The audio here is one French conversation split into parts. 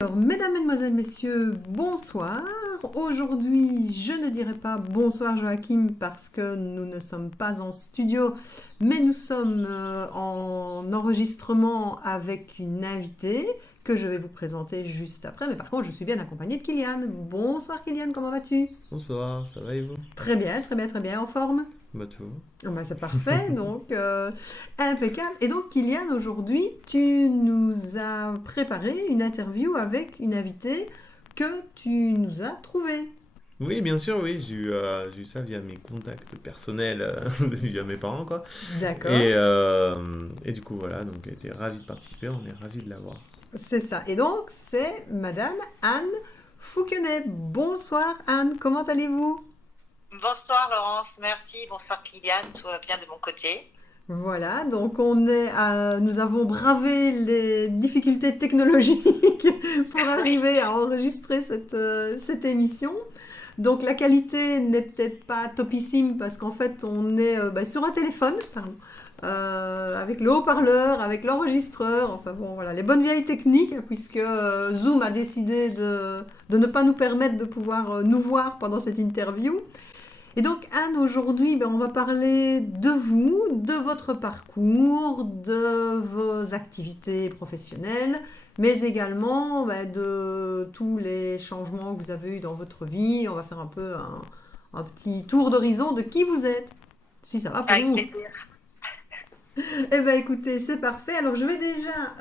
Alors, mesdames, mesdemoiselles, messieurs, bonsoir. Aujourd'hui, je ne dirai pas bonsoir Joachim parce que nous ne sommes pas en studio, mais nous sommes en enregistrement avec une invitée que je vais vous présenter juste après. Mais par contre, je suis bien accompagnée de Kylian. Bonsoir Kylian, comment vas-tu? Bonsoir, ça va et vous? Très bien, très bien, très bien, en forme? Bah tout. Ah ben, c'est parfait, donc impeccable. Et donc Kylian, aujourd'hui, tu nous as préparé une interview avec une invitée que tu nous as trouvée. Oui, bien sûr, oui, j'ai eu ça via mes contacts personnels, via mes parents, quoi. D'accord, Et du coup, voilà, donc elle était ravie de participer, on est ravis de l'avoir. c'est ça. Et donc, c'est Madame Anne Fouquenet. Bonsoir Anne, comment allez-vous? Bonsoir Laurence, merci. Bonsoir Kylian, tout va bien de mon côté. Voilà, donc nous avons bravé les difficultés technologiques pour Oui, arriver à enregistrer cette émission. Donc la qualité n'est peut-être pas topissime parce qu'en fait on est sur un téléphone, pardon, avec le haut-parleur, avec l'enregistreur, enfin bon voilà, les bonnes vieilles techniques puisque Zoom a décidé de ne pas nous permettre de pouvoir nous voir pendant cette interview. Et donc Anne, aujourd'hui, on va parler de vous, de votre parcours, de vos activités professionnelles, mais également de tous les changements que vous avez eus dans votre vie. On va faire un peu un petit tour d'horizon de qui vous êtes, si ça va pour avec vous. plaisir. Eh bien écoutez, c'est parfait. Alors je vais déjà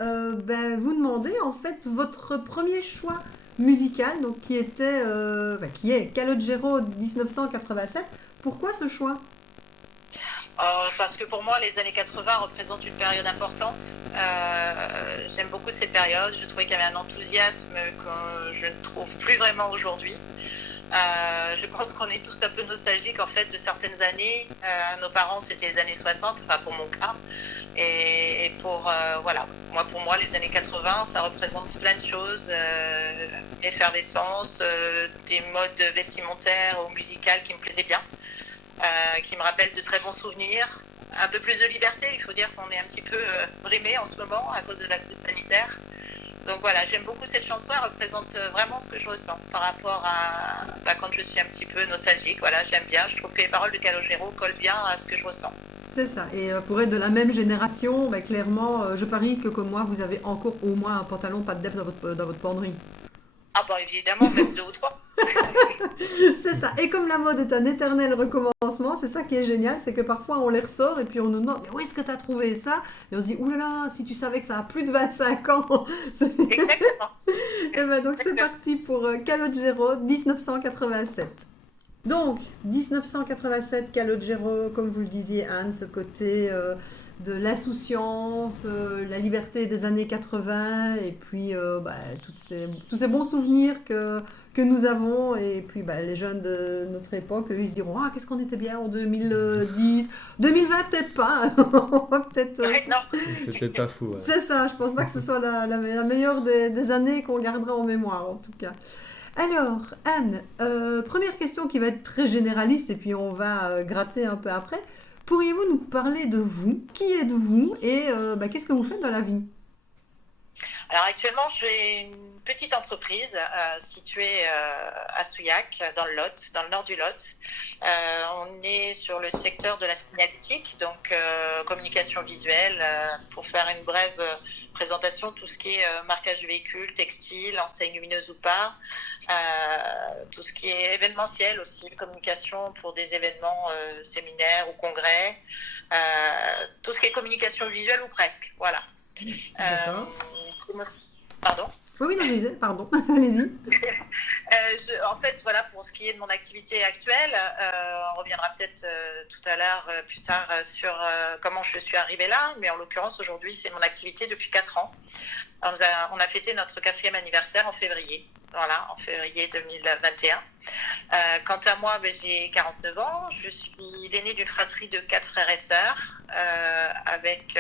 vous demander en fait votre premier choix musical, donc qui est Calogero 1987. Pourquoi ce choix? Parce que pour moi, les années 80 représentent une période importante. J'aime beaucoup ces périodes. Je trouvais qu'il y avait un enthousiasme que je ne trouve plus vraiment aujourd'hui. Je pense qu'on est tous un peu nostalgiques en fait de certaines années. Nos parents c'était les années 60, enfin pour mon cas. Et voilà, pour moi les années 80 ça représente plein de choses, l'effervescence, des modes vestimentaires ou musicales qui me plaisaient bien, qui me rappellent de très bons souvenirs. Un peu plus de liberté, il faut dire qu'on est un petit peu brimé en ce moment à cause de la crise sanitaire. Donc voilà, j'aime beaucoup cette chanson, elle représente vraiment ce que je ressens par rapport à quand je suis un petit peu nostalgique. Voilà, j'aime bien, je trouve que les paroles de Calogero collent bien à ce que je ressens. C'est ça. Et pour être de la même génération, clairement, je parie que comme moi, vous avez encore au moins un pantalon pas de def dans votre penderie. Ah bah évidemment, même deux ou trois. C'est ça. Et comme la mode est un éternel recommencement, c'est ça qui est génial, c'est que parfois on les ressort et puis on nous demande mais où est-ce que tu as trouvé ça? Et on se dit oulala, si tu savais que ça a plus de 25 ans. Exactement. Et ben donc c'est Exactement. parti pour Calogero 1987. Donc, 1987, Calogero, comme vous le disiez, Anne, ce côté de l'insouciance, la liberté des années 80, et puis tous ces bons souvenirs que nous avons, et puis les jeunes de notre époque, eux, ils se diront, ah, qu'est-ce qu'on était bien en 2010, 2020 peut-être pas, hein. On va peut-être... Ouais, non. C'est peut-être pas fou, ouais. c'est ça, je pense pas que ce soit la meilleure des années qu'on gardera en mémoire, en tout cas. Alors, Anne, première question qui va être très généraliste et puis on va gratter un peu après. Pourriez-vous nous parler de vous? Qui êtes-vous et qu'est-ce que vous faites dans la vie? Alors actuellement, j'ai une petite entreprise située à Souillac, dans le Lot, dans le nord du Lot. On est sur le secteur de la signalétique, donc communication visuelle, pour faire une brève présentation, tout ce qui est marquage de véhicules, textile, enseigne lumineuse ou pas, tout ce qui est événementiel aussi, communication pour des événements, séminaires ou congrès, tout ce qui est communication visuelle ou presque, voilà. D'accord. Pardon. Oui, oui, non, je disais, pardon, allez-y. En fait, voilà, pour ce qui est de mon activité actuelle, on reviendra peut-être tout à l'heure, plus tard, sur comment je suis arrivée là, mais en l'occurrence, aujourd'hui, c'est mon activité depuis 4 ans. On a fêté notre 4e anniversaire en février, voilà, en février 2021. Quant à moi, j'ai 49 ans. Je suis l'aînée d'une fratrie de 4 frères et sœurs, avec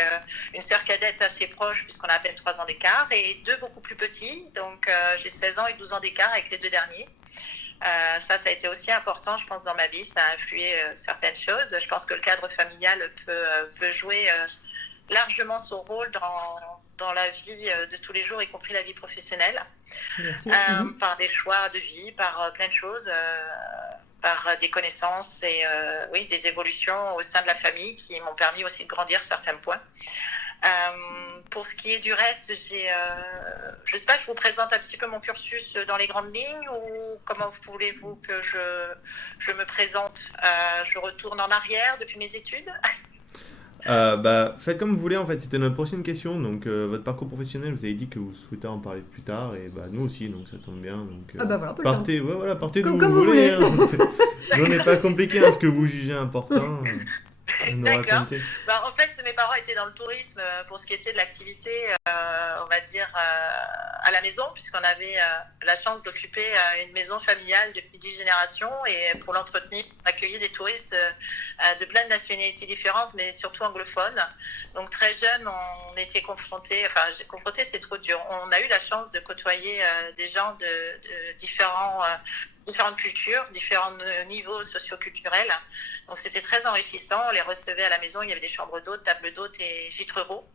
une sœur cadette assez proche, puisqu'on a à peine 3 ans d'écart, et deux beaucoup plus petits. Donc, j'ai 16 ans et 12 ans d'écart avec les deux derniers. Ça a été aussi important, je pense, dans ma vie. Ça a influé certaines choses. Je pense que le cadre familial peut jouer largement son rôle dans la vie de tous les jours, y compris la vie professionnelle, Bien sûr. par des choix de vie, par plein de choses, par des connaissances et oui, des évolutions au sein de la famille qui m'ont permis aussi de grandir certains points. Pour ce qui est du reste, je ne sais pas, je vous présente un petit peu mon cursus dans les grandes lignes ou comment voulez-vous que je me présente? Je retourne en arrière depuis mes études. Faites comme vous voulez, en fait, c'était notre prochaine question. Donc, votre parcours professionnel, vous avez dit que vous souhaitez en parler plus tard, et nous aussi, donc ça tombe bien. Donc, Voilà, on peut le faire. partez, ouais, voilà, partez d'où Comme vous vous voulez. voulez. On n'est pas compliqué, hein, ce que vous jugez important. Nous D'accord. raconter. En fait, mes parents étaient dans le tourisme pour ce qui était de l'activité, on va dire, à la maison, puisqu'on avait la chance d'occuper une maison familiale depuis 10 générations. Et pour l'entretenir, on accueillait des touristes de plein de nationalités différentes, mais surtout anglophones. Donc très jeune, on était confrontés, confrontés, c'est trop dur. On a eu la chance de côtoyer des gens de différentes cultures, différents niveaux socioculturels. Donc c'était très enrichissant. On les recevait à la maison, il y avait des chambres d'hôtes, tables d'hôtes et gîtes ruraux.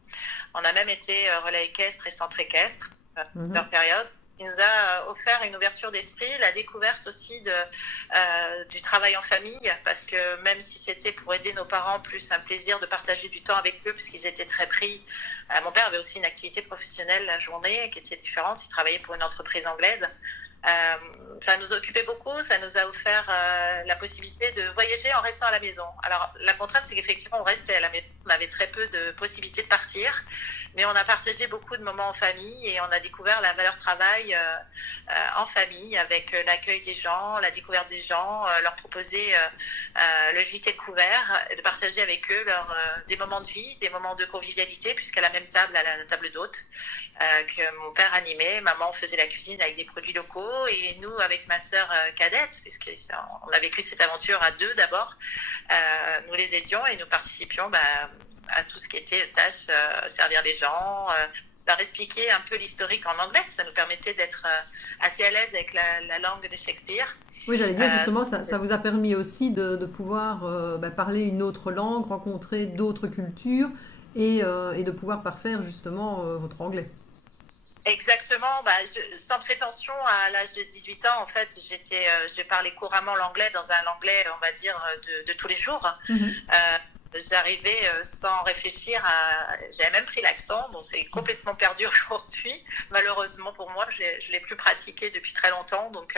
On a même été relais équestre et centre équestre leur période. Il nous a offert une ouverture d'esprit, la découverte aussi du travail en famille, parce que même si c'était pour aider nos parents, plus un plaisir de partager du temps avec eux, puisqu'ils étaient très pris. Mon père avait aussi une activité professionnelle la journée qui était différente. Il travaillait pour une entreprise anglaise. Ça nous occupait beaucoup, ça nous a offert la possibilité de voyager en restant à la maison. Alors la contrainte, c'est qu'effectivement on restait à la maison, on avait très peu de possibilités de partir, mais on a partagé beaucoup de moments en famille et on a découvert la valeur travail en famille, avec l'accueil des gens, la découverte des gens, leur proposer le gîte couvert, de partager avec eux des moments de vie, des moments de convivialité, puisqu'à la même table, à la table d'hôte, que mon père animait, maman faisait la cuisine avec des produits locaux, et nous avec ma sœur cadette, puisqu'on a vécu cette aventure à deux d'abord, nous les aidions et nous participions à tout ce qui était tâches, servir les gens, leur expliquer un peu l'historique en anglais. Ça nous permettait d'être assez à l'aise avec la langue de Shakespeare. Oui, j'allais dire justement, ça vous a permis aussi de pouvoir parler une autre langue, rencontrer d'autres cultures et de pouvoir parfaire justement votre anglais. Exactement, sans prétention, à l'âge de 18 ans, en fait, j'ai parlé couramment l'anglais dans un anglais, on va dire, de tous les jours. J'arrivais sans réfléchir j'avais même pris l'accent, donc c'est complètement perdu aujourd'hui. Malheureusement pour moi, je l'ai plus pratiqué depuis très longtemps, donc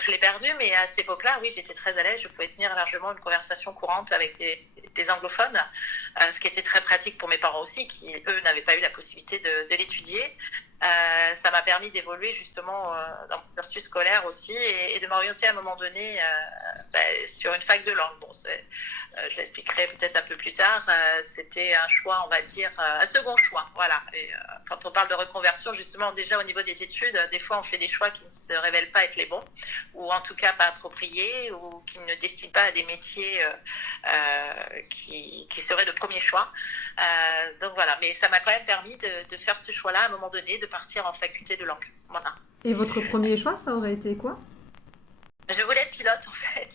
je l'ai perdu. Mais à cette époque-là, oui, j'étais très à l'aise. Je pouvais tenir largement une conversation courante avec des anglophones, ce qui était très pratique pour mes parents aussi, qui eux n'avaient pas eu la possibilité de l'étudier. Ça m'a permis d'évoluer justement dans mon cursus scolaire aussi et de m'orienter à un moment donné sur une fac de langue. Bon, je l'expliquerai peut-être un peu plus tard. C'était un choix, on va dire, un second choix. Voilà. Et quand on parle de reconversion, justement, déjà au niveau des études, des fois on fait des choix qui ne se révèlent pas être les bons, ou en tout cas pas appropriés, ou qui ne destinent pas à des métiers qui seraient de premier choix. Donc voilà. Mais ça m'a quand même permis de faire ce choix-là à un moment donné, de partir en faculté de langue. Voilà. Et votre premier choix, ça aurait été quoi? Je voulais être pilote en fait.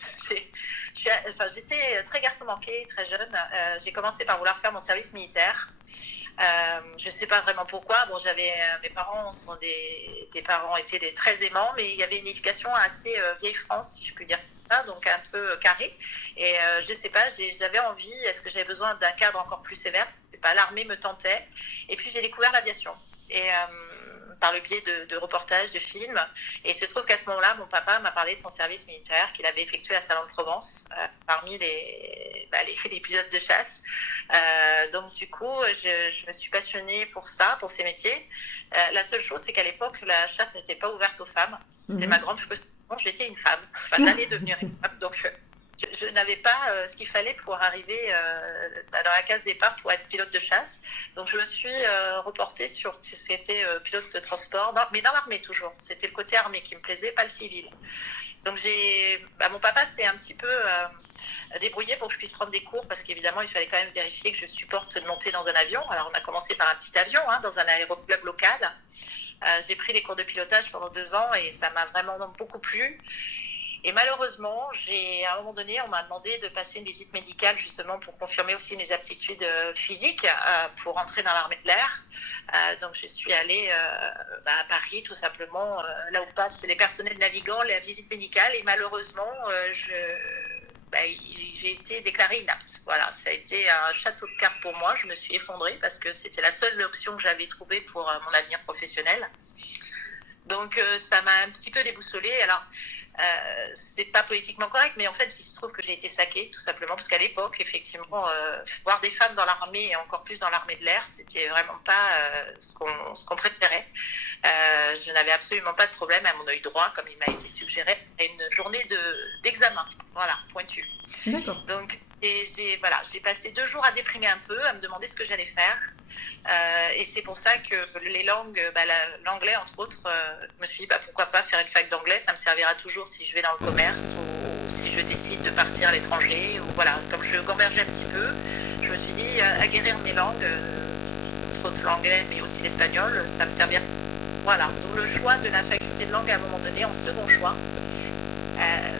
J'étais très garçon manqué, très jeune. J'ai commencé par vouloir faire mon service militaire. Je ne sais pas vraiment pourquoi. Bon, mes parents des parents étaient très aimants, mais il y avait une éducation assez vieille France, si je puis dire. Donc un peu carré. Et je ne sais pas, j'avais envie, est-ce que j'avais besoin d'un cadre encore plus sévère? L'armée me tentait. Et puis j'ai découvert l'aviation. Et par le biais de reportages, de films. Et il se trouve qu'à ce moment-là, mon papa m'a parlé de son service militaire qu'il avait effectué à Salon-de-Provence, parmi les pilotes de chasse. Donc du coup, je me suis passionnée pour ça, pour ces métiers. La seule chose, c'est qu'à l'époque, la chasse n'était pas ouverte aux femmes. C'était ma grande frustration. J'étais une femme. J'allais devenir une femme. Donc je n'avais pas ce qu'il fallait pour arriver dans la case départ pour être pilote de chasse. Donc je me suis reportée sur ce qui était pilote de transport, mais dans l'armée toujours. C'était le côté armée qui me plaisait, pas le civil. Donc mon papa s'est un petit peu débrouillé pour que je puisse prendre des cours, parce qu'évidemment il fallait quand même vérifier que je supporte de monter dans un avion. Alors on a commencé par un petit avion, dans un aéroclub local. J'ai pris les cours de pilotage pendant 2 ans et ça m'a vraiment beaucoup plu. Et malheureusement, à un moment donné, on m'a demandé de passer une visite médicale justement pour confirmer aussi mes aptitudes physiques pour entrer dans l'armée de l'air. Donc je suis allée à Paris tout simplement, là où passent les personnels navigants, la visite médicale. Et malheureusement, j'ai été déclarée inapte. Voilà, ça a été un château de cartes pour moi. Je me suis effondrée parce que c'était la seule option que j'avais trouvée pour mon avenir professionnel. Donc ça m'a un petit peu déboussolée. Alors, c'est pas politiquement correct, mais en fait, il se trouve que j'ai été saquée, tout simplement, parce qu'à l'époque, effectivement, voir des femmes dans l'armée, et encore plus dans l'armée de l'air, c'était vraiment pas ce qu'on préférait. Je n'avais absolument pas de problème à mon œil droit, comme il m'a été suggéré, à une journée d'examen, voilà, pointu. D'accord. Donc, j'ai passé 2 jours à déprimer un peu, à me demander ce que j'allais faire. Et c'est pour ça que les langues, l'anglais entre autres, je me suis dit pourquoi pas faire une fac d'anglais, ça me servira toujours si je vais dans le commerce ou si je décide de partir à l'étranger. Ou voilà, comme je gambergeais un petit peu, je me suis dit acquérir mes langues, entre autres l'anglais mais aussi l'espagnol, ça me servira. Voilà, donc le choix de la faculté de langue à un moment donné en second choix.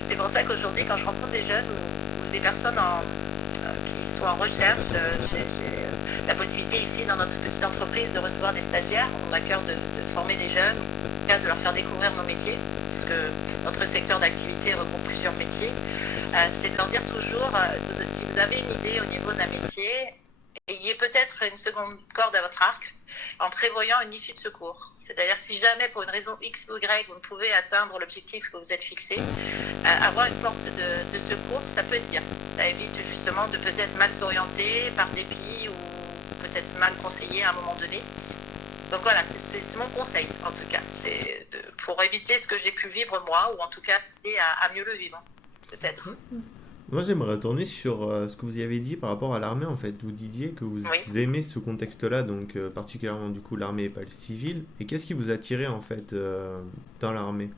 C'est pour ça qu'aujourd'hui quand je rencontre des jeunes ou des personnes qui sont en recherche, j'ai la possibilité ici dans notre petite entreprise de recevoir des stagiaires. On a à cœur de former des jeunes, de leur faire découvrir nos métiers, puisque notre secteur d'activité regroupe plusieurs métiers. C'est de leur dire toujours, si vous avez une idée au niveau d'un métier, ayez peut-être une seconde corde à votre arc en prévoyant une issue de secours. C'est-à-dire si jamais pour une raison X ou Y vous ne pouvez atteindre l'objectif que vous êtes fixé, avoir une porte de secours, ça peut être bien. Ça évite justement de peut-être mal s'orienter par dépit ou peut-être mal conseillé à un moment donné. Donc voilà, c'est mon conseil en tout cas. C'est pour éviter ce que j'ai pu vivre moi, ou en tout cas à mieux le vivre, peut-être. Moi, j'aimerais retourner sur ce que vous y avez dit par rapport à l'armée, en fait. Vous disiez que vous aimez ce contexte-là, donc particulièrement du coup l'armée et pas le civil. Et qu'est-ce qui vous attirait en fait dans l'armée?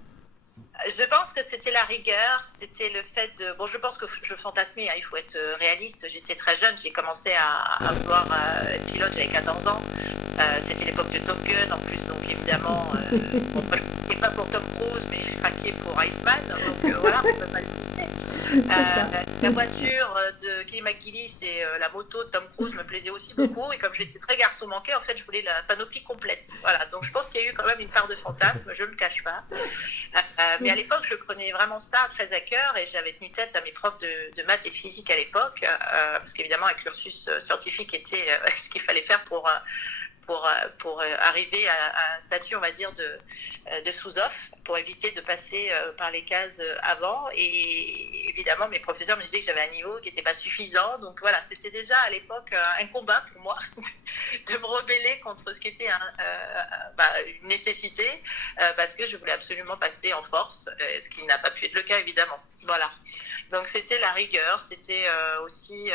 Je pense que c'était la rigueur, c'était le fait de... Bon, je pense que je fantasmais, il faut être réaliste. J'étais très jeune, j'ai commencé à vouloir être pilote, j'avais 14 ans. C'était l'époque de Top Gun en plus, donc évidemment, je ne pas pour Tom Cruise, mais je craquais pour Iceman, donc voilà, on peut pas le citer. La voiture de Kelly McGillis et la moto de Tom Cruise me plaisaient aussi beaucoup, et comme j'étais très garçon manqué, en fait, je voulais la panoplie complète. Voilà, donc je pense qu'il y a eu quand même une part de fantasme, je ne le cache pas. Mais à l'époque, je prenais vraiment ça très à cœur, et j'avais tenu tête à mes profs de maths et de physique à l'époque, parce qu'évidemment, un cursus scientifique était ce qu'il fallait faire pour arriver à un statut, on va dire, de sous-off, pour éviter de passer par les cases avant. Et évidemment, mes professeurs me disaient que j'avais un niveau qui n'était pas suffisant. Donc voilà, c'était déjà à l'époque un combat pour moi de me rebeller contre ce qui était une nécessité, parce que je voulais absolument passer en force, ce qui n'a pas pu être le cas, évidemment. Voilà. Donc c'était la rigueur, c'était aussi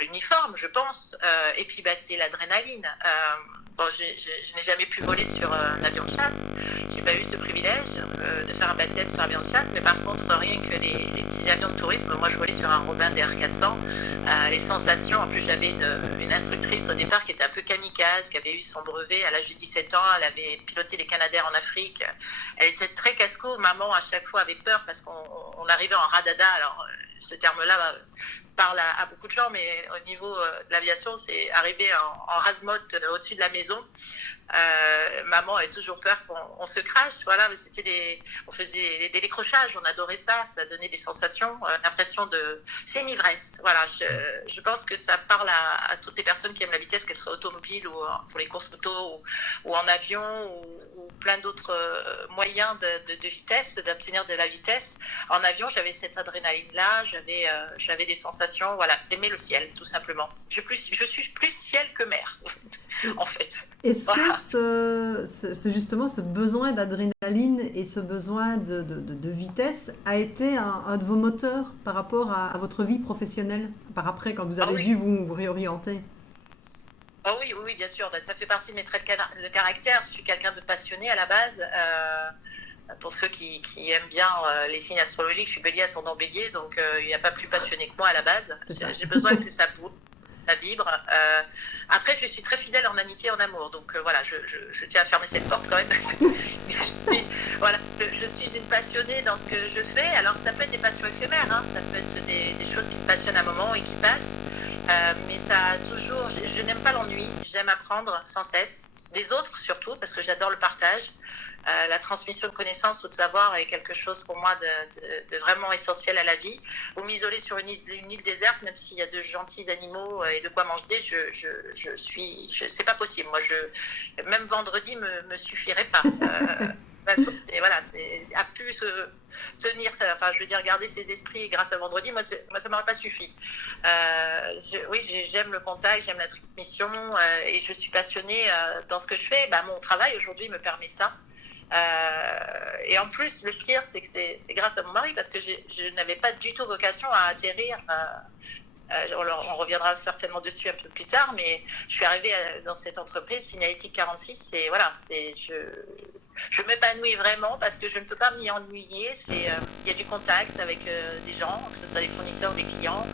l'uniforme, je pense, et puis c'est l'adrénaline. Bon, je n'ai jamais pu voler sur un avion de chasse, j'ai pas eu ce privilège de faire un baptême sur un avion de chasse, mais par contre rien que les petits avions de tourisme, moi je volais sur un Robin DR400, les sensations, en plus j'avais une instructrice au départ qui était un peu kamikaze, qui avait eu son brevet à l'âge de 17 ans, elle avait piloté les Canadair en Afrique, elle était très casse-cou, maman à chaque fois avait peur parce qu'on arrivait en radada, alors ce terme-là parle à beaucoup de gens, mais au niveau de l'aviation, c'est arriver en rase-motte au-dessus de la maison. Maman avait toujours peur qu'on se crache, voilà, mais on faisait des décrochages, on adorait ça, ça donnait des sensations, l'impression c'est une ivresse, voilà, je pense que ça parle à toutes les personnes qui aiment la vitesse, qu'elles soient automobiles ou pour les courses auto ou en avion ou plein d'autres moyens de vitesse, d'obtenir de la vitesse. En avion, j'avais cette adrénaline-là, j'avais des sensations, voilà, j'aimais le ciel, tout simplement. Je suis plus ciel que mer, en fait. Est-ce que justement ce besoin d'adrénaline et ce besoin de vitesse a été un de vos moteurs par rapport à votre vie professionnelle, par après, quand vous avez dû vous réorienter? Oh oui, bien sûr. Ça fait partie de mes traits de caractère. Je suis quelqu'un de passionné à la base. Pour ceux qui aiment bien les signes astrologiques, je suis bélier ascendant bélier, donc il n'y a pas plus passionné que moi à la base. J'ai besoin que ça bouge, ça vibre. Après, je suis très fidèle en amitié et en amour, donc voilà, je tiens à fermer cette porte quand même. Voilà, je suis une passionnée dans ce que je fais. Alors ça peut être des passions éphémères, hein. Ça peut être des choses qui me passionnent à un moment et qui passent. Mais ça a toujours, je n'aime pas l'ennui, j'aime apprendre sans cesse. Des autres surtout, parce que j'adore le partage. La transmission de connaissances ou de savoir est quelque chose pour moi de vraiment essentiel à la vie. Ou m'isoler sur une île déserte, même s'il y a de gentils animaux et de quoi manger, c'est pas possible. Moi, même vendredi me suffirait pas. Et voilà, a pu se tenir, enfin je veux dire garder ses esprits grâce à vendredi, moi ça m'aurait pas suffi. Oui, j'aime le contact, j'aime la transmission et je suis passionnée dans ce que je fais. Mon travail aujourd'hui me permet ça. Et en plus, le pire, c'est que c'est grâce à mon mari, parce que je n'avais pas du tout vocation à atterrir. On reviendra certainement dessus un peu plus tard, mais je suis arrivée dans cette entreprise, Signalétique 46, et voilà, je m'épanouis vraiment parce que je ne peux pas m'y ennuyer. Il y a du contact avec des gens, que ce soit des fournisseurs ou des clients.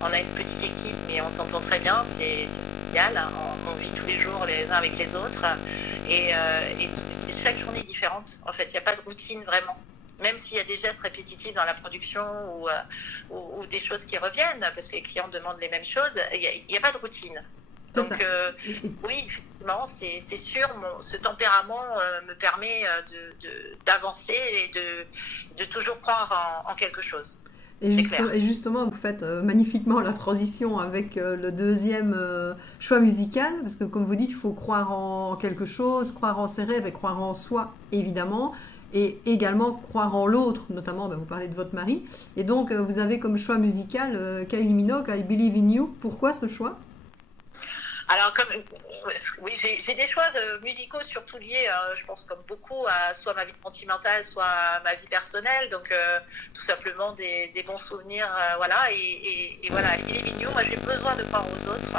On a une petite équipe, mais on s'entend très bien, c'est génial. Hein. On vit tous les jours les uns avec les autres. Et chaque journée est différente. En fait, il n'y a pas de routine vraiment. Même s'il y a des gestes répétitifs dans la production ou des choses qui reviennent, parce que les clients demandent les mêmes choses, il n'y a pas de routine. Donc oui, effectivement, c'est sûr, ce tempérament me permet d'avancer et de toujours croire en quelque chose. Et justement, vous faites magnifiquement la transition avec le deuxième choix musical, parce que comme vous dites, il faut croire en quelque chose, croire en ses rêves et croire en soi, évidemment, et également croire en l'autre, notamment, vous parlez de votre mari. Et donc, vous avez comme choix musical Kylie Minogue, I Believe in You. Pourquoi ce choix ? Alors, oui, j'ai des choix musicaux surtout liés, je pense comme beaucoup, à soit ma vie sentimentale, soit à ma vie personnelle. Donc, tout simplement des bons souvenirs, voilà. Et voilà, I Believe in You, moi j'ai besoin de croire aux autres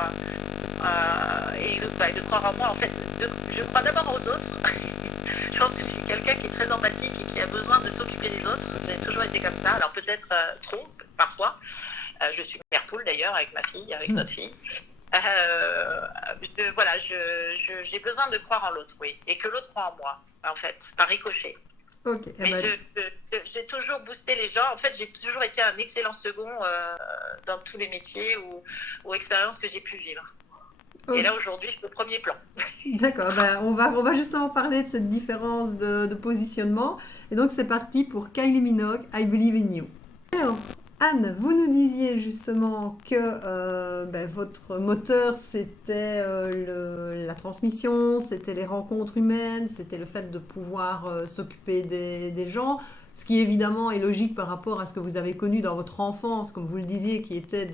et de croire en moi. En fait, je crois d'abord aux autres. Je pense que je suis quelqu'un qui est très empathique et qui a besoin de s'occuper des autres. J'ai toujours été comme ça. Alors peut-être trop, parfois. Je suis mère poule d'ailleurs avec ma fille, avec notre fille. J'ai besoin de croire en l'autre, oui, et que l'autre croit en moi, en fait, par ricochet. Okay, mais j'ai toujours boosté les gens. En fait, j'ai toujours été un excellent second dans tous les métiers ou expériences que j'ai pu vivre. Okay. Et là, aujourd'hui, je suis au premier plan. D'accord, on va justement parler de cette différence de positionnement. Et donc, c'est parti pour Kylie Minogue, I Believe in You. Alors, Anne, vous nous disiez justement que votre moteur, c'était la transmission, c'était les rencontres humaines, c'était le fait de pouvoir s'occuper des gens, ce qui évidemment est logique par rapport à ce que vous avez connu dans votre enfance, comme vous le disiez, qui était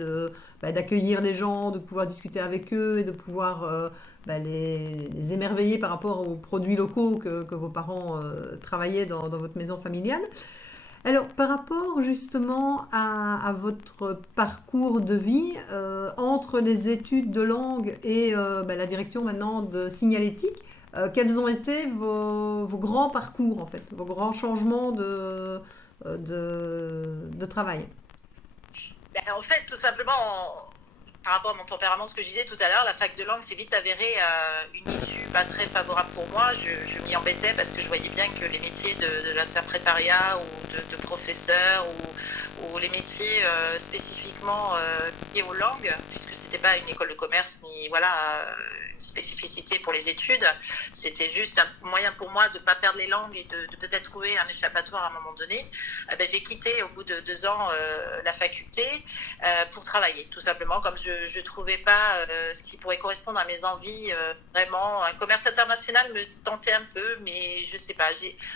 d'accueillir les gens, de pouvoir discuter avec eux et de pouvoir les émerveiller par rapport aux produits locaux que vos parents travaillaient dans votre maison familiale. Alors, par rapport justement à votre parcours de vie, entre les études de langue et la direction maintenant de signalétique, quels ont été vos grands parcours en fait, vos grands changements de travail? En fait, tout simplement, par rapport à mon tempérament, ce que je disais tout à l'heure, la fac de langue s'est vite avérée une issue pas très favorable pour moi. Je m'y embêtais parce que je voyais bien que les métiers de l'interprétariat ou de professeur ou les métiers spécifiquement liés aux langues, puisque c'était pas une école de commerce ni une spécificité pour les études, c'était juste un moyen pour moi de ne pas perdre les langues et de peut-être trouver un échappatoire à un moment donné. J'ai quitté au bout de 2 ans la faculté pour travailler, tout simplement, comme je ne trouvais pas ce qui pourrait correspondre à mes envies. Vraiment, un commerce international me tentait un peu, mais je ne sais pas.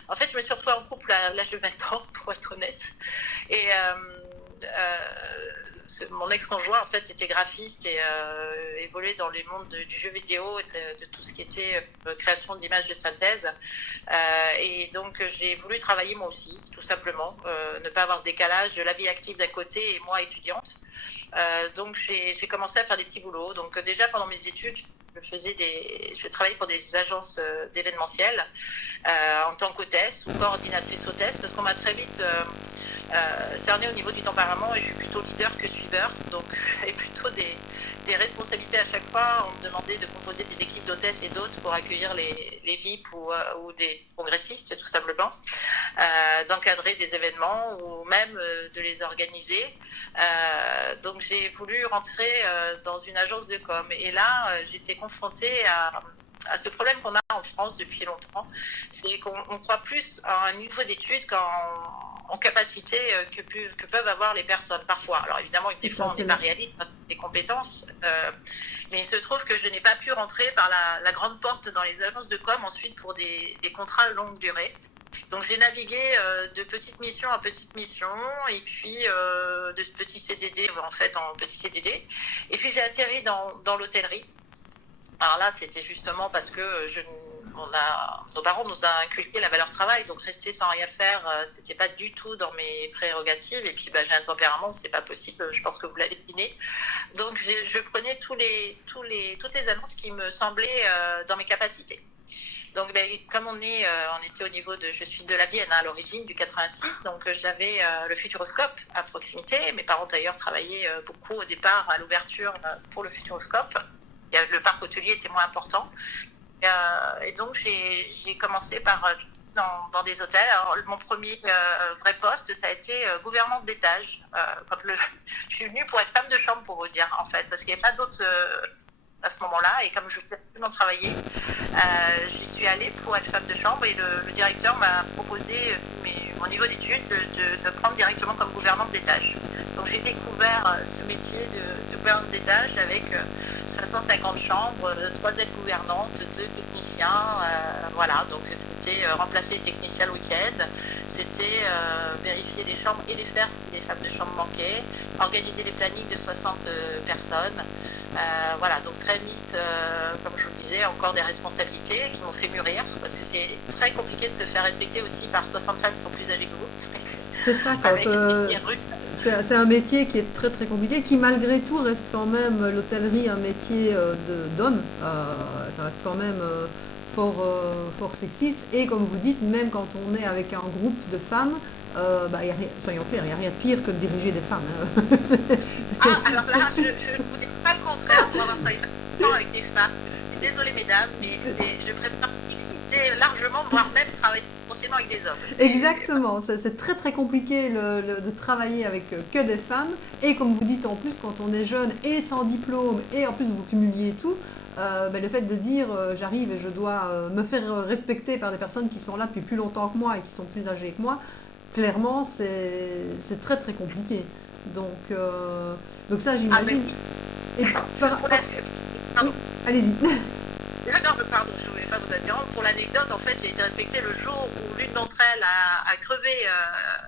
En fait, je me suis retrouvée en couple à l'âge de 20 ans, pour être honnête. Et mon ex-conjoint en fait était graphiste et évoluait dans le monde du jeu vidéo et de tout ce qui était création d'images de synthèse et donc j'ai voulu travailler moi aussi, tout simplement, ne pas avoir ce décalage de la vie active d'un côté et moi étudiante. Donc j'ai commencé à faire des petits boulots. Donc déjà pendant mes études, je travaillais pour des agences d'événementiel en tant qu'hôtesse ou coordinatrice hôtesse, parce qu'on m'a très vite cerné au niveau du tempérament et je suis plutôt leader que suiveur, donc j'avais plutôt des responsabilités à chaque fois. On me demandait de composer des équipes d'hôtesses et d'autres pour accueillir les VIP ou des congressistes, tout simplement. d'encadrer des événements ou même de les organiser. Donc j'ai voulu rentrer dans une agence de com. Et là, j'étais confrontée à ce problème qu'on a en France depuis longtemps, c'est qu'on croit plus à un niveau d'études qu'en capacité que peuvent avoir les personnes parfois. Alors évidemment, des fois, on n'est pas réaliste parce qu'on a des compétences, mais il se trouve que je n'ai pas pu rentrer par la grande porte dans les agences de com ensuite pour des contrats longue durée. Donc j'ai navigué de petite mission à petite mission et puis de petits CDD en petits CDD. Et puis j'ai atterri dans l'hôtellerie. Alors là, c'était justement parce que nos parents nous ont inculqué la valeur travail, donc rester sans rien faire, c'était pas du tout dans mes prérogatives. Et puis j'ai un tempérament, c'est pas possible, je pense que vous l'avez deviné. Donc je prenais toutes les annonces qui me semblaient dans mes capacités. Donc comme on était au niveau je suis de la Vienne à l'origine, du 86, donc j'avais le Futuroscope à proximité. Mes parents d'ailleurs travaillaient beaucoup au départ à l'ouverture pour le Futuroscope. Le parc hôtelier était moins important. Et donc, j'ai commencé dans des hôtels. Alors, mon premier vrai poste, ça a été gouvernante d'étage. Je suis venue pour être femme de chambre, pour vous dire, en fait, parce qu'il n'y avait pas d'autres à ce moment-là. Et comme je voulais absolument travailler, j'y suis allée pour être femme de chambre. Et le directeur m'a proposé, mon niveau d'études, de prendre directement comme gouvernante d'étage. Donc, j'ai découvert ce métier de gouvernante d'étage avec 550 chambres, 3 aides-gouvernantes, 2 techniciens, voilà, donc c'était remplacer les techniciens le week-end, c'était vérifier les chambres et les faire si les femmes de chambre manquaient, organiser les plannings de 60 personnes, voilà, donc très vite, comme je vous le disais, encore des responsabilités qui m'ont fait mûrir, parce que c'est très compliqué de se faire respecter aussi par 60 femmes qui sont plus âgées que vous. C'est ça, c'est un métier qui est très très compliqué, qui malgré tout reste quand même, l'hôtellerie, un métier d'homme, ça reste quand même fort sexiste, et comme vous dites, même quand on est avec un groupe de femmes, soyons clairs, il n'y a rien de pire que de diriger des femmes. Alors là, je ne vous dis pas le contraire, pour avoir travaillé avec des femmes. Je suis désolée mesdames, mais je préfère mixité largement, voire même travailler potentiellement avec des hommes. Exactement, c'est très très compliqué de travailler avec que des femmes, et comme vous dites en plus, quand on est jeune et sans diplôme, et en plus vous cumuliez tout, le fait de dire j'arrive et je dois me faire respecter par des personnes qui sont là depuis plus longtemps que moi et qui sont plus âgées que moi, clairement c'est très très compliqué. Donc ça j'imagine. Oui, allez-y. Non, pardon, je ne voulais pas vous interrompre. Pour l'anecdote, en fait, j'ai été respectée le jour où l'une d'entre elles a crevé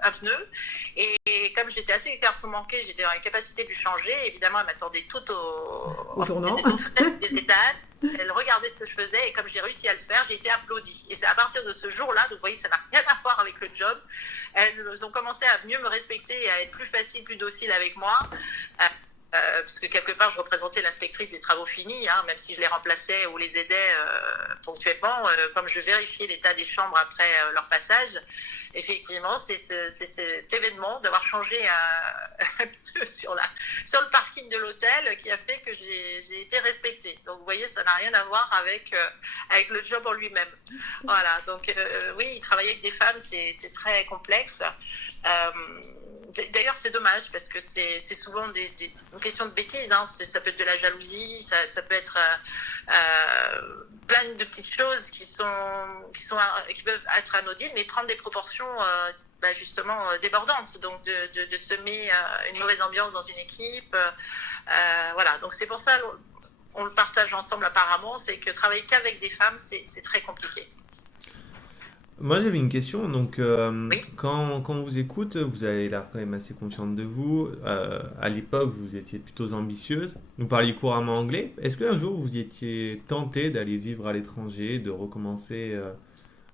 un pneu. Et comme j'étais assez garçon manqué, j'étais dans la capacité de lui changer. Évidemment, elle m'attendait tout au tournant des étages. Elle regardait ce que je faisais et comme j'ai réussi à le faire, j'ai été applaudie. Et c'est à partir de ce jour-là, vous voyez, ça n'a rien à voir avec le job. Elles ont commencé à mieux me respecter et à être plus faciles, plus dociles avec moi. Parce que quelque part, je représentais l'inspectrice des travaux finis, même si je les remplaçais ou les aidais ponctuellement, comme je vérifiais l'état des chambres après leur passage. Effectivement, c'est cet événement d'avoir changé un pneu sur le parking de l'hôtel qui a fait que j'ai été respectée. Donc, vous voyez, ça n'a rien à voir avec le job en lui-même. Voilà, donc oui, travailler avec des femmes, c'est très complexe. D'ailleurs, c'est dommage parce que c'est souvent une question de bêtises. Ça peut être de la jalousie, ça peut être plein de petites choses qui peuvent être anodines, mais prendre des proportions justement débordantes. Donc, de semer une mauvaise ambiance dans une équipe. Voilà. Donc, c'est pour ça on le partage ensemble apparemment. C'est que travailler qu'avec des femmes, c'est très compliqué. Moi, j'avais une question. Donc, Oui. quand on vous écoute, vous avez l'air quand même assez confiante de vous. À l'époque, vous étiez plutôt ambitieuse. Vous parliez couramment anglais. Est-ce qu'un jour, vous étiez tentée d'aller vivre à l'étranger, de recommencer,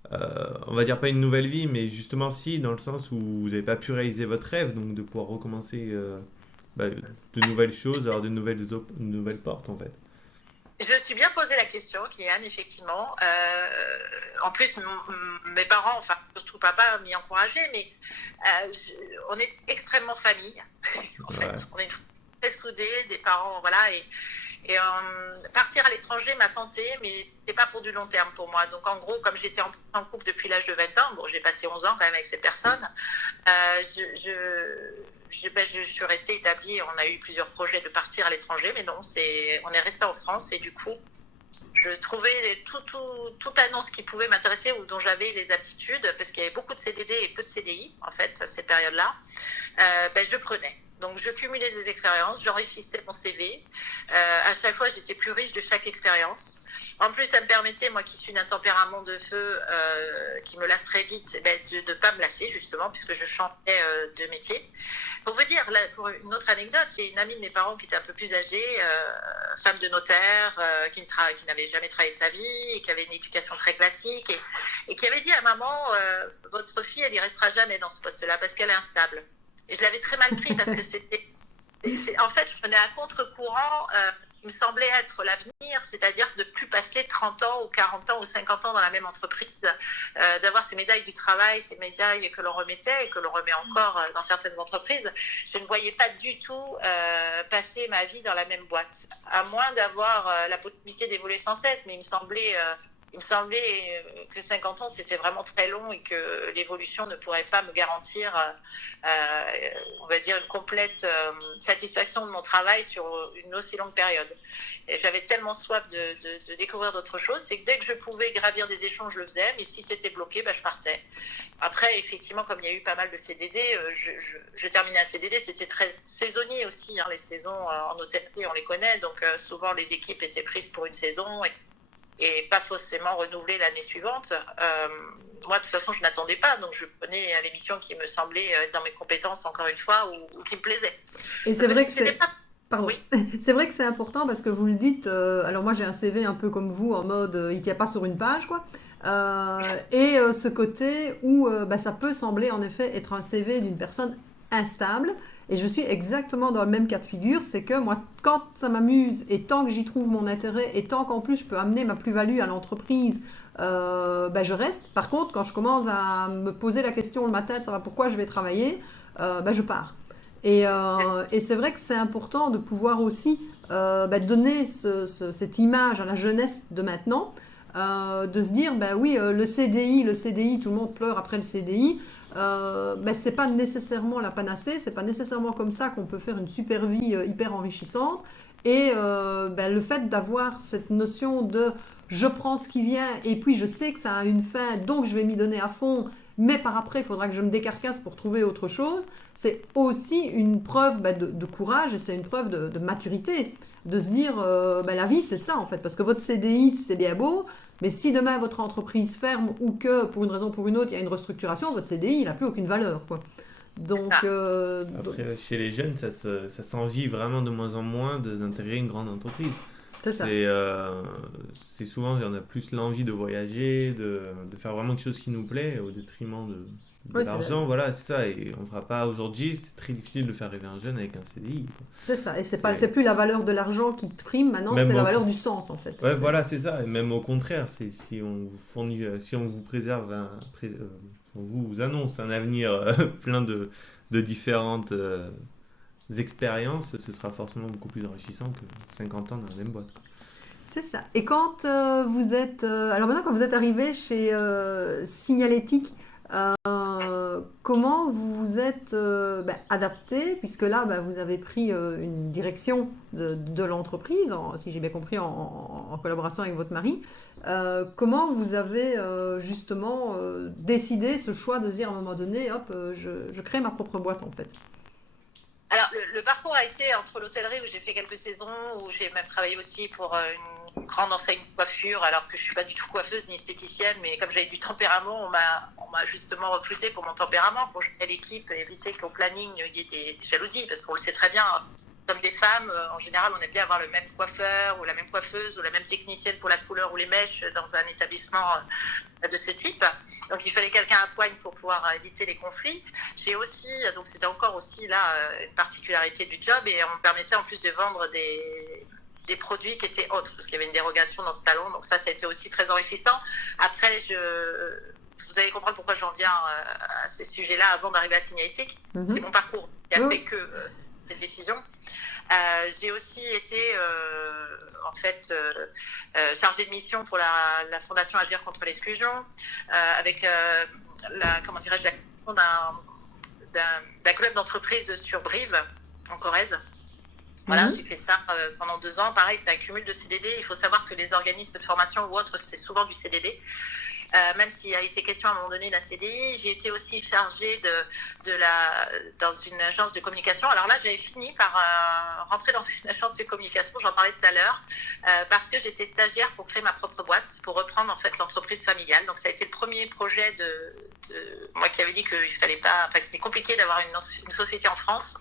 on va dire pas une nouvelle vie, mais justement si, dans le sens où vous n'avez pas pu réaliser votre rêve, donc de pouvoir recommencer de nouvelles choses, avoir de nouvelles portes, en fait. Je me suis bien posé la question, Kylian, effectivement. En plus, mes parents, enfin surtout papa, m'y encourageaient, mais on est extrêmement famille. En fait, on est très soudés, des parents, voilà. Et partir à l'étranger m'a tenté, mais c'était pas pour du long terme pour moi. Donc en gros, comme j'étais en couple depuis l'âge de 20 ans, bon, j'ai passé 11 ans quand même avec cette personne, je suis restée établie. On a eu plusieurs projets de partir à l'étranger, mais non, on est resté en France et du coup, je trouvais toute annonce qui pouvait m'intéresser ou dont j'avais les aptitudes, parce qu'il y avait beaucoup de CDD et peu de CDI, en fait, cette période-là, je prenais. Donc, je cumulais des expériences, j'enrichissais mon CV. À chaque fois, j'étais plus riche de chaque expérience. En plus, ça me permettait, moi qui suis d'un tempérament de feu, qui me lasse très vite, de ne pas me lasser, justement, puisque je changeais de métier. Pour vous dire, là, pour une autre anecdote, il y a une amie de mes parents qui était un peu plus âgée, femme de notaire, qui n'avait jamais travaillé de sa vie, et qui avait une éducation très classique, et qui avait dit à maman, votre fille, elle y restera jamais dans ce poste-là, parce qu'elle est instable. Et je l'avais très mal pris, parce que en fait, je prenais à contre-courant qui me semblait être l'avenir, c'est-à-dire de ne plus passer 30 ans ou 40 ans ou 50 ans dans la même entreprise, d'avoir ces médailles du travail, ces médailles que l'on remettait et que l'on remet encore dans certaines entreprises. Je ne voyais pas du tout passer ma vie dans la même boîte, à moins d'avoir la possibilité d'évoluer sans cesse, mais il me semblait que 50 ans, c'était vraiment très long et que l'évolution ne pourrait pas me garantir, on va dire, une complète satisfaction de mon travail sur une aussi longue période. Et j'avais tellement soif de découvrir d'autres choses, c'est que dès que je pouvais gravir des échelons, je le faisais, mais si c'était bloqué, je partais. Après, effectivement, comme il y a eu pas mal de CDD, je terminais un CDD, c'était très saisonnier aussi, hein, les saisons en hôtellerie, on les connaît, donc souvent les équipes étaient prises pour une saison, et pas forcément renouvelée l'année suivante. Moi, de toute façon, je n'attendais pas, donc je prenais l'émission qui me semblait être dans mes compétences, encore une fois, ou qui me plaisait. Et c'est vrai que c'est... Pardon. Oui. C'est vrai que c'est important parce que vous le dites, alors moi j'ai un CV un peu comme vous, en mode il ne tient pas sur une page, quoi. Ce côté où ça peut sembler en effet être un CV d'une personne instable. Et je suis exactement dans le même cas de figure, c'est que moi, quand ça m'amuse, et tant que j'y trouve mon intérêt, et tant qu'en plus je peux amener ma plus-value à l'entreprise, je reste. Par contre, quand je commence à me poser la question le matin de savoir pourquoi je vais travailler, je pars. Et c'est vrai que c'est important de pouvoir aussi donner cette image à la jeunesse de maintenant, de se dire, oui, le CDI, tout le monde pleure après le CDI, c'est pas nécessairement la panacée, c'est pas nécessairement comme ça qu'on peut faire une super vie hyper enrichissante. Et le fait d'avoir cette notion de je prends ce qui vient et puis je sais que ça a une fin, donc je vais m'y donner à fond, mais par après il faudra que je me décarcasse pour trouver autre chose, c'est aussi une preuve de courage et c'est une preuve de maturité, de se dire la vie c'est ça en fait, parce que votre CDI c'est bien beau, mais si demain votre entreprise ferme ou que pour une raison ou pour une autre il y a une restructuration, votre CDI il n'a plus aucune valeur, quoi. Donc, après, chez les jeunes, ça s'envie vraiment de moins en moins d'intégrer une grande entreprise. C'est ça. C'est souvent, on a plus l'envie de voyager, de faire vraiment quelque chose qui nous plaît au détriment de l'argent. Voilà, c'est ça. Et on ne fera pas aujourd'hui, c'est très difficile de faire rêver un jeune avec un CDI. Quoi. C'est ça. Et c'est plus la valeur de l'argent qui prime maintenant, même c'est la valeur du sens en fait. Ouais, voilà, c'est ça. Et même au contraire, si on vous préserve, on vous annonce un avenir plein de différentes expériences, ce sera forcément beaucoup plus enrichissant que 50 ans dans la même boîte. Quoi. C'est ça. Et quand vous êtes... alors maintenant, quand vous êtes arrivé chez Signalétique, comment vous vous êtes adapté, puisque là, vous avez pris une direction de l'entreprise, si j'ai bien compris, en collaboration avec votre mari. Comment vous avez justement décidé ce choix de se dire à un moment donné, hop, je crée ma propre boîte en fait? Alors, le parcours a été entre l'hôtellerie où j'ai fait quelques saisons, où j'ai même travaillé aussi pour une grande enseigne de coiffure, alors que je ne suis pas du tout coiffeuse ni esthéticienne, mais comme j'avais du tempérament, on m'a justement recrutée pour mon tempérament, pour gérer l'équipe et éviter qu'au planning, il y ait des jalousies, parce qu'on le sait très bien, comme des femmes, en général, on aime bien avoir le même coiffeur ou la même coiffeuse ou la même technicienne pour la couleur ou les mèches dans un établissement de ce type. Donc, il fallait quelqu'un à poigne pour pouvoir éviter les conflits. J'ai aussi, donc c'était encore aussi là une particularité du job et on me permettait en plus de vendre des produits qui étaient autres parce qu'il y avait une dérogation dans ce salon. Donc ça a été aussi très enrichissant. Après, vous allez comprendre pourquoi j'en viens à ces sujets-là avant d'arriver à Signalétique. C'est mon parcours qui a fait que cette décision. J'ai aussi été en fait chargée de mission pour la Fondation Agir contre l'exclusion, avec comment dirais-je, la création d'un club d'entreprise sur Brive, en Corrèze. Voilà, j'ai fait ça pendant 2 ans. Pareil, c'est un cumul de CDD. Il faut savoir que les organismes de formation ou autres, c'est souvent du CDD. Même s'il a été question à un moment donné d'un CDI, j'ai été aussi chargée dans une agence de communication. Alors là, j'avais fini par rentrer dans une agence de communication, j'en parlais tout à l'heure, parce que j'étais stagiaire pour créer ma propre boîte, pour reprendre en fait l'entreprise familiale. Donc ça a été le premier projet de moi qui avais dit qu'il fallait pas, enfin c'était compliqué d'avoir une société en France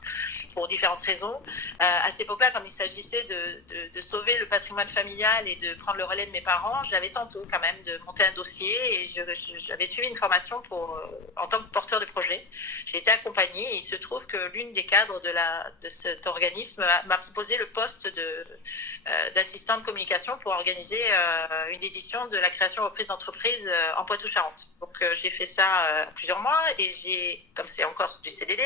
pour différentes raisons. À cette époque-là, comme il s'agissait de sauver le patrimoine familial et de prendre le relais de mes parents, j'avais tenté quand même de monter un dossier et j'avais suivi une formation en tant que porteur de projet. J'ai été accompagnée et il se trouve que l'une des cadres de cet organisme m'a proposé le poste d'assistant de communication pour organiser une édition de la création reprise d'entreprise en Poitou-Charentes. Donc j'ai fait ça plusieurs mois et comme c'est encore du CDD,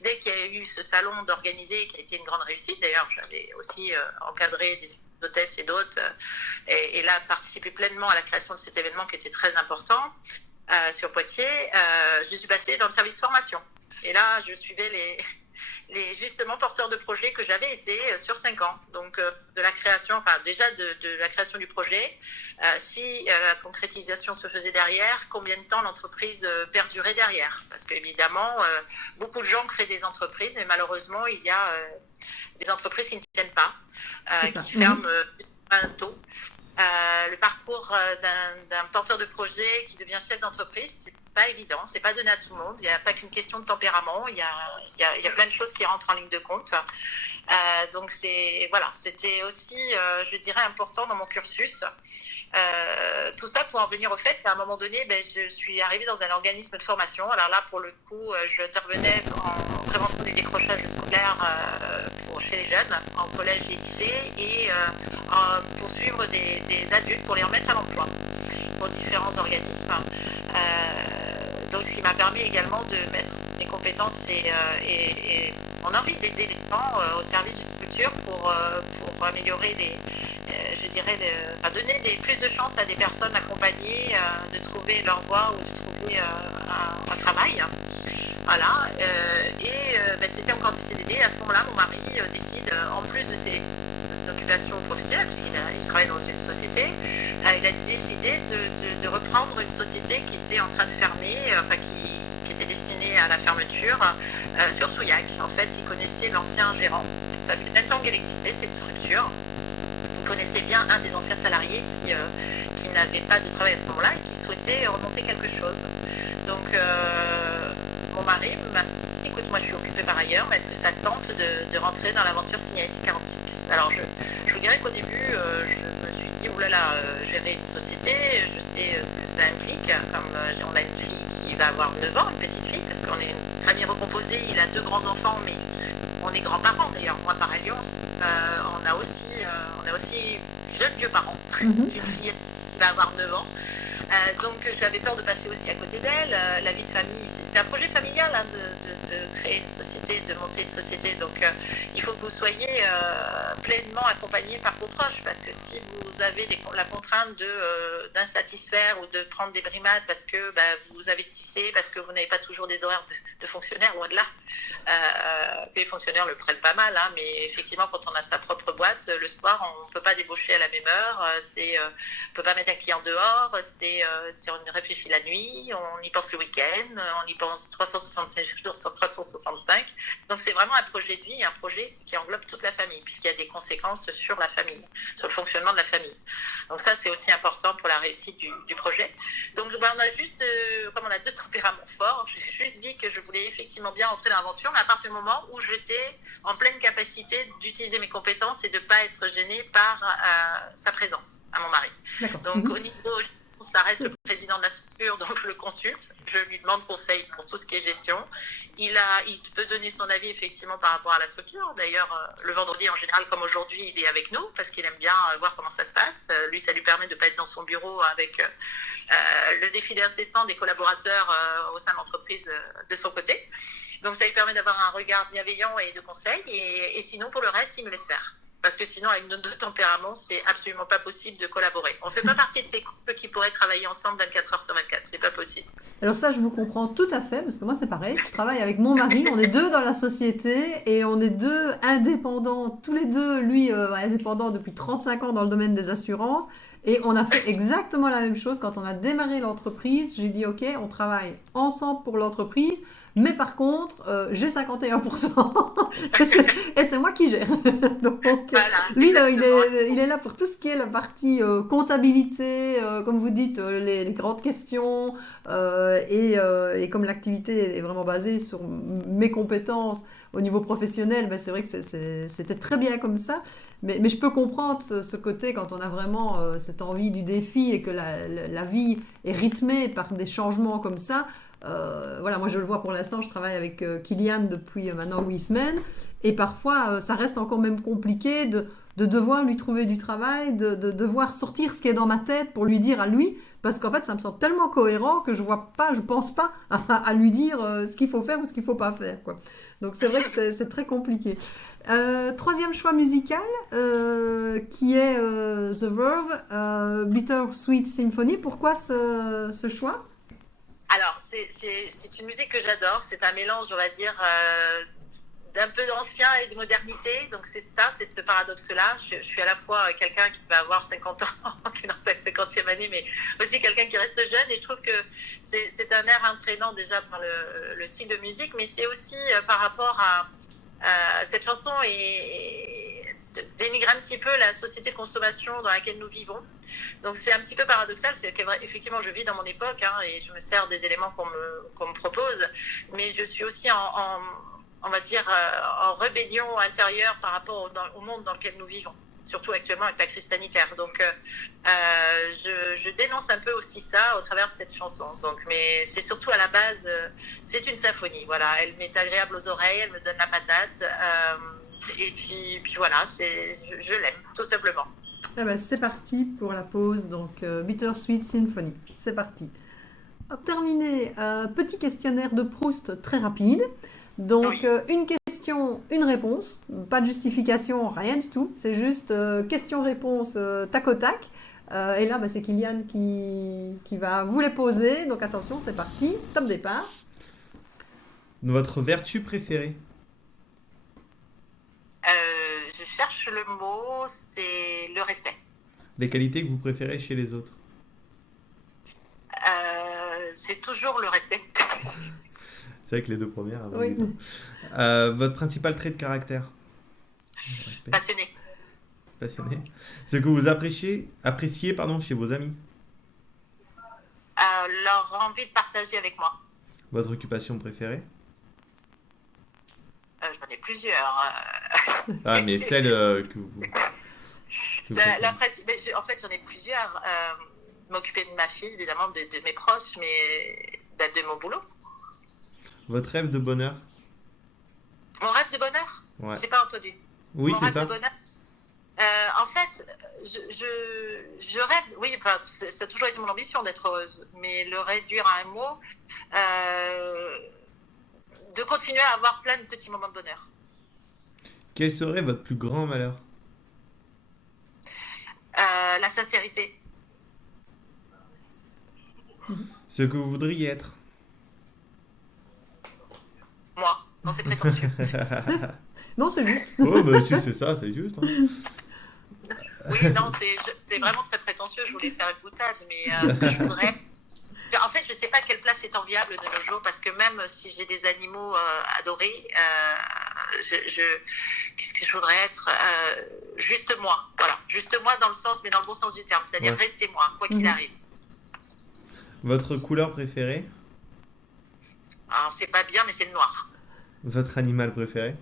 dès qu'il y a eu ce salon d'organiser qui a été une grande réussite, d'ailleurs j'avais aussi encadré des hôtesses et d'autres et là participé pleinement à la création de cet événement qui était très important sur Poitiers, je suis passée dans le service formation et là je suivais les justement porteurs de projets que j'avais été sur 5 ans, donc de la création, enfin déjà de la création du projet, si la concrétisation se faisait derrière, combien de temps l'entreprise perdurait derrière, parce qu'évidemment beaucoup de gens créent des entreprises, mais malheureusement il y a des entreprises qui ne tiennent pas, qui ferment bientôt. Le parcours d'un porteur de projet qui devient chef d'entreprise, c'est pas évident, c'est pas donné à tout le monde. Il n'y a pas qu'une question de tempérament, il y a plein de choses qui rentrent en ligne de compte. Donc c'était aussi, je dirais, important dans mon cursus. Tout ça pour en venir au fait qu'à un moment donné, je suis arrivée dans un organisme de formation. Alors là, pour le coup, j'intervenais en prévention des décrochages scolaires chez les jeunes, en collège et lycée, et pour suivre des adultes, pour les remettre à l'emploi, pour différents organismes. Donc, ce qui m'a permis également de mettre mes compétences et mon envie d'aider les gens au service d'une culture pour améliorer donner plus de chances à des personnes accompagnées de trouver leur voie ou de trouver un travail. Voilà, c'était encore du CDD. À ce moment-là, mon mari décide, en plus de ses occupations professionnelles, puisqu'il travaille dans une société, il a décidé de reprendre une société qui était en train de fermer, qui était destinée à la fermeture, sur Souillac. En fait, il connaissait l'ancien gérant. Ça faisait 20 ans qu'elle existait, cette structure. Il connaissait bien un des anciens salariés qui n'avait pas de travail à ce moment-là et qui souhaitait remonter quelque chose. Donc, mon mari m'a dit, écoute, moi je suis occupée par ailleurs, mais est-ce que ça tente de rentrer dans l'aventure Signalétique 46 ? Alors je vous dirais qu'au début, je me suis dit, oulala, gérer une société, je sais ce que ça implique, comme on a une fille qui va avoir 9 ans, une petite fille, parce qu'on est une famille recomposée, il a 2 grands-enfants, mais on est grands-parents d'ailleurs, moi par alliance, on a aussi jeunes vieux-parents, une fille qui va avoir 9 ans. Donc j'avais peur de passer aussi à côté d'elle. La vie de famille, c'est un projet familial de créer une société, de monter une société. Donc il faut que vous soyez pleinement accompagné par vos proches, parce que si vous avez la contrainte d'insatisfaire ou de prendre des brimades parce que vous investissez, parce que vous n'avez pas toujours des horaires de fonctionnaires, loin de là. Les fonctionnaires le prennent pas mal, mais effectivement quand on a sa propre boîte, le soir on ne peut pas débaucher à la même heure, on ne peut pas mettre un client dehors, on réfléchit la nuit, on y pense le week-end, on y pense 365 jours sur 365. Donc c'est vraiment un projet de vie, un projet qui englobe toute la famille, puisqu'il y a des conséquences sur la famille, sur le fonctionnement de la famille. Donc ça c'est aussi important pour la réussite du projet. Donc on a juste, comme on a 2 tempéraments forts, j'ai juste dit que je voulais effectivement bien entrer dans l'aventure, mais à partir du moment où j'étais en pleine capacité d'utiliser mes compétences et de ne pas être gênée par sa présence à mon mari. D'accord. Donc au niveau, ça reste le président de la structure, donc je le consulte. Je lui demande conseil pour tout ce qui est gestion. Il peut donner son avis effectivement par rapport à la structure. D'ailleurs, le vendredi en général, comme aujourd'hui, il est avec nous parce qu'il aime bien voir comment ça se passe. Lui, ça lui permet de ne pas être dans son bureau avec le défilé incessant des collaborateurs au sein de l'entreprise de son côté. Donc ça lui permet d'avoir un regard bienveillant et de conseil. Et sinon, pour le reste, il me laisse faire. Parce que sinon, avec nos deux tempéraments, c'est absolument pas possible de collaborer. On ne fait pas partie de ces couples qui pourraient travailler ensemble 24 heures sur 24. C'est pas possible. Alors ça, je vous comprends tout à fait, parce que moi, c'est pareil. Je travaille avec mon mari, on est deux dans la société et on est deux indépendants. Tous les deux, lui, indépendant depuis 35 ans dans le domaine des assurances. Et on a fait exactement la même chose quand on a démarré l'entreprise. J'ai dit, OK, on travaille ensemble pour l'entreprise. Mais par contre, j'ai 51%. et c'est moi qui gère. Donc, voilà, lui, il est là pour tout ce qui est la partie comptabilité, comme vous dites, les grandes questions. Et comme l'activité est vraiment basée sur mes compétences au niveau professionnel, ben c'est vrai que c'était très bien comme ça. Mais je peux comprendre ce côté quand on a vraiment cette envie du défi et que la vie est rythmée par des changements comme ça. Voilà, moi je le vois pour l'instant, je travaille avec Kylian depuis maintenant 8 semaines et parfois ça reste encore même compliqué de devoir lui trouver du travail, de devoir sortir ce qui est dans ma tête pour lui dire à lui, parce qu'en fait ça me semble tellement cohérent que je pense pas à lui dire ce qu'il faut faire ou ce qu'il faut pas faire, quoi. Donc c'est vrai que c'est très compliqué. Troisième choix musical qui est The Verve, Bittersweet Symphony. Pourquoi ce choix ? Alors, c'est une musique que j'adore. C'est un mélange, on va dire, d'un peu d'ancien et de modernité. Donc, c'est ce paradoxe-là. Je suis à la fois quelqu'un qui va avoir 50 ans, qui est dans sa 50e année, mais aussi quelqu'un qui reste jeune. Et je trouve que c'est un air entraînant déjà par le style de musique, mais c'est aussi par rapport à cette chanson et dénigre un petit peu la société de consommation dans laquelle nous vivons. Donc c'est un petit peu paradoxal, c'est qu'effectivement je vis dans mon époque et je me sers des éléments qu'on me propose, mais je suis aussi on va dire en rébellion intérieure par rapport au monde dans lequel nous vivons, surtout actuellement avec la crise sanitaire. Donc je dénonce un peu aussi ça au travers de cette chanson. Donc, mais c'est surtout à la base, c'est une symphonie. Voilà, elle m'est agréable aux oreilles, elle me donne la patate. Et puis voilà, je l'aime, tout simplement. Ah ben, c'est parti pour la pause, donc Bittersweet Symphony, c'est parti. Terminé, petit questionnaire de Proust très rapide. Donc oui. Une question, une réponse, pas de justification, rien du tout, c'est juste question-réponse tac au tac. Et là, c'est Kylian qui va vous les poser, donc attention, c'est parti, top départ. Votre vertu préférée? Je cherche le mot, c'est le respect. Les qualités que vous préférez chez les autres? C'est toujours le respect. C'est vrai que les deux premières. Oui. Votre principal trait de caractère? Passionné. Passionné. Ce que vous appréciez chez vos amis? Leur envie de partager avec moi. Votre occupation préférée? J'en ai plusieurs. Ah, mais celle que vous... En fait, j'en ai plusieurs. M'occuper de ma fille, évidemment, de mes proches, mais de mon boulot. Votre rêve de bonheur? Mon rêve de bonheur? Ouais. J'ai pas entendu. Oui, mon c'est rêve ça. De bonheur, en fait, je rêve, oui, enfin, ça a toujours été mon ambition d'être heureuse, mais le réduire à un mot, de continuer à avoir plein de petits moments de bonheur. Quel serait votre plus grand malheur? La sincérité. Ce que vous voudriez être? Moi. Non, c'est prétentieux. Non, c'est juste. Oh, bah si, c'est ça, c'est juste. Hein. Oui, non, c'est vraiment très prétentieux. Je voulais faire une boutade, mais ce que je voudrais... En fait, je ne sais pas quelle place est enviable de nos jours, parce que même si j'ai des animaux adorés, qu'est-ce que je voudrais être? Juste moi, voilà. Juste moi dans le sens, mais dans le bon sens du terme, c'est-à-dire ouais. Restez moi, quoi qu'il arrive. Votre couleur préférée? Alors, c'est pas bien, mais c'est le noir. Votre animal préféré?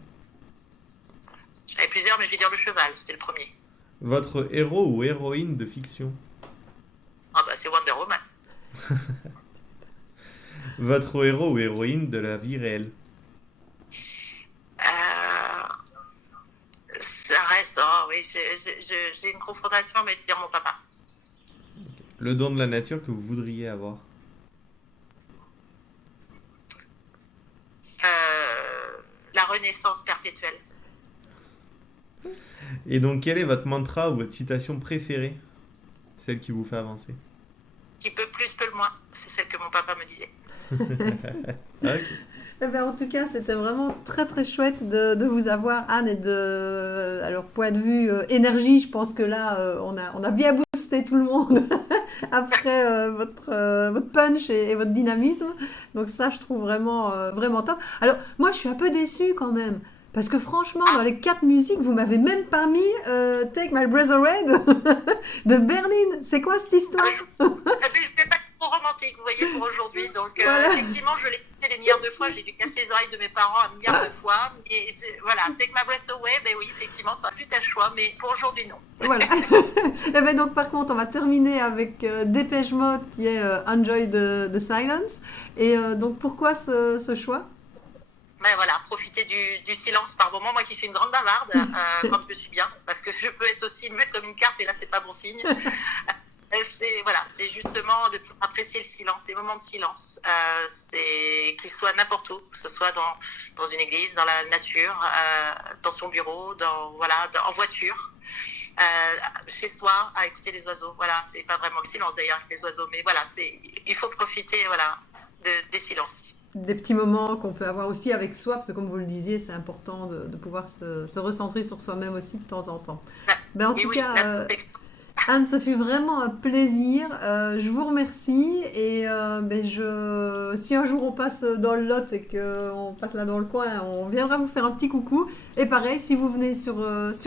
J'en avais plusieurs, mais je vais dire le cheval, c'était le premier. Votre héros ou héroïne de fiction? Ah bah c'est Wonder Woman. Votre héros ou héroïne de la vie réelle? Ça reste, oh, oui, j'ai une confrontation, mais dire mon papa. Le don de la nature que vous voudriez avoir? La renaissance perpétuelle. Et donc, quel est votre mantra ou votre citation préférée? Celle qui vous fait avancer? Qui peut plus, peut le moins. C'est celle que mon papa me disait. Ok. Eh ben, en tout cas, c'était vraiment très très chouette de vous avoir, Anne, et alors point de vue énergie, je pense que là, on a bien boosté tout le monde après votre punch et votre dynamisme. Donc ça, je trouve vraiment top. Alors, moi, je suis un peu déçue quand même. Parce que franchement, dans les 4 musiques, vous m'avez même pas mis Take My Breath Away de Berlin. C'est quoi cette histoire? Je n'étais pas trop romantique, vous voyez, pour aujourd'hui. Donc, Voilà. Effectivement, je l'ai écouté des milliards de fois. J'ai dû casser les oreilles de mes parents un milliard de fois. Et voilà, Take My Breath Away, ben oui, effectivement, ça aurait pu être un choix. Mais pour aujourd'hui, non. Voilà. Et ben donc, par contre, on va terminer avec Dépêche Mode qui est Enjoy the Silence. Et donc, pourquoi ce choix? Ben voilà, profiter du silence par moment. Moi qui suis une grande bavarde, quand je suis bien, parce que je peux être aussi muette comme une carpe et là c'est pas bon signe. C'est justement de apprécier le silence, les moments de silence, qu'ils soient n'importe où, que ce soit dans une église, dans la nature, dans son bureau, en voiture. Chez soi, à écouter les oiseaux. Voilà, c'est pas vraiment le silence d'ailleurs avec les oiseaux, mais voilà, il faut profiter des silences. Des petits moments qu'on peut avoir aussi avec soi, parce que comme vous le disiez, c'est important de pouvoir se recentrer sur soi-même aussi de temps en temps. Ben, en tout cas, Anne, ce fut vraiment un plaisir. Je vous remercie et si un jour on passe dans le Lot et qu'on passe là dans le coin, on viendra vous faire un petit coucou. Et pareil, si vous venez sur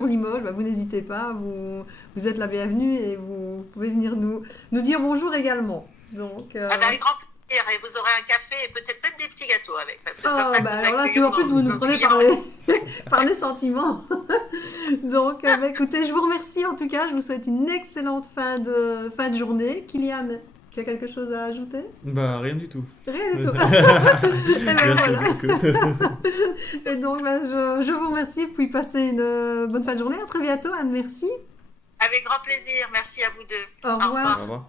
Limoges, vous n'hésitez pas, vous êtes la bienvenue et vous pouvez venir nous dire bonjour également. Donc, avec grand plaisir, et vous aurez un café et peut-être même des petits gâteaux avec. Parce que alors là, si en plus vous nous prenez par les sentiments. Donc, écoutez, je vous remercie en tout cas. Je vous souhaite une excellente fin de journée. Kylian, tu as quelque chose à ajouter? Bah, rien du tout. Rien du tout. Merci beaucoup. Et donc, je vous remercie. Puis passez une bonne fin de journée. À très bientôt, Anne. Merci. Avec grand plaisir. Merci à vous deux. Au revoir. Au revoir.